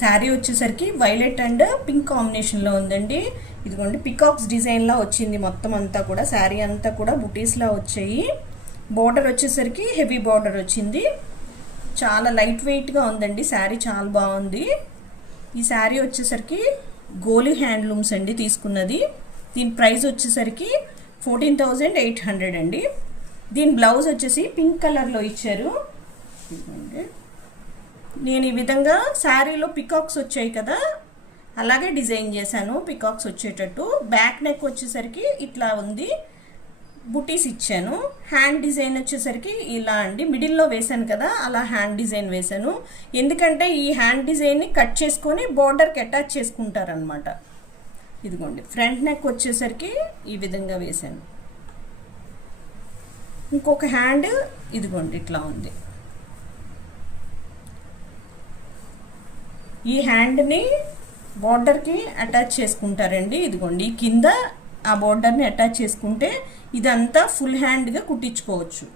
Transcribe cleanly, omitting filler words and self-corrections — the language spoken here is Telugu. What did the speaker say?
శారీ వచ్చేసరికి వైలెట్ అండ్ పింక్ కాంబినేషన్లో ఉందండి. ఇదిగోండి పికాక్స్ డిజైన్లా వచ్చింది మొత్తం అంతా కూడా. శారీ అంతా కూడా బుటీస్లా వచ్చాయి. బార్డర్ వచ్చేసరికి హెవీ బార్డర్ వచ్చింది. చాలా లైట్ వెయిట్గా ఉందండి శారీ, చాలా బాగుంది. ఈ శారీ వచ్చేసరికి గోలి హ్యాండ్లూమ్స్ అండి తీసుకున్నది. దీని ప్రైస్ వచ్చేసరికి 14,800 అండి. దీని బ్లౌజ్ వచ్చేసి పింక్ కలర్లో ఇచ్చారు. నేను ఈ విధంగా శారీలో పికాక్స్ వచ్చాయి కదా, అలాగే డిజైన్ చేశాను పికాక్స్ వచ్చేటట్టు. బ్యాక్ నెక్ వచ్చేసరికి ఇట్లా ఉంది, బుటీస్ ఇచ్చాను. హ్యాండ్ డిజైన్ వచ్చేసరికి ఇలా అండి, మిడిల్లో వేశాను కదా అలా హ్యాండ్ డిజైన్ వేశాను. ఎందుకంటే ఈ హ్యాండ్ డిజైన్ని కట్ చేసుకొని బోర్డర్కి అటాచ్ చేసుకుంటారనమాట. ఇదిగోండి ఫ్రంట్ నెక్ వచ్చేసరికి ఈ విధంగా వేశాను. ఇంకొక హ్యాండ్ ఇదిగోండి ఇట్లా ఉంది. ఈ హ్యాండ్ని బార్డర్కి అటాచ్ చేసుకుంటారండి. ఇదిగోండి కింద ఆ బార్డర్ని అటాచ్ చేసుకుంటే ఇదంతా ఫుల్ హ్యాండ్గా కుట్టించుకోవచ్చు.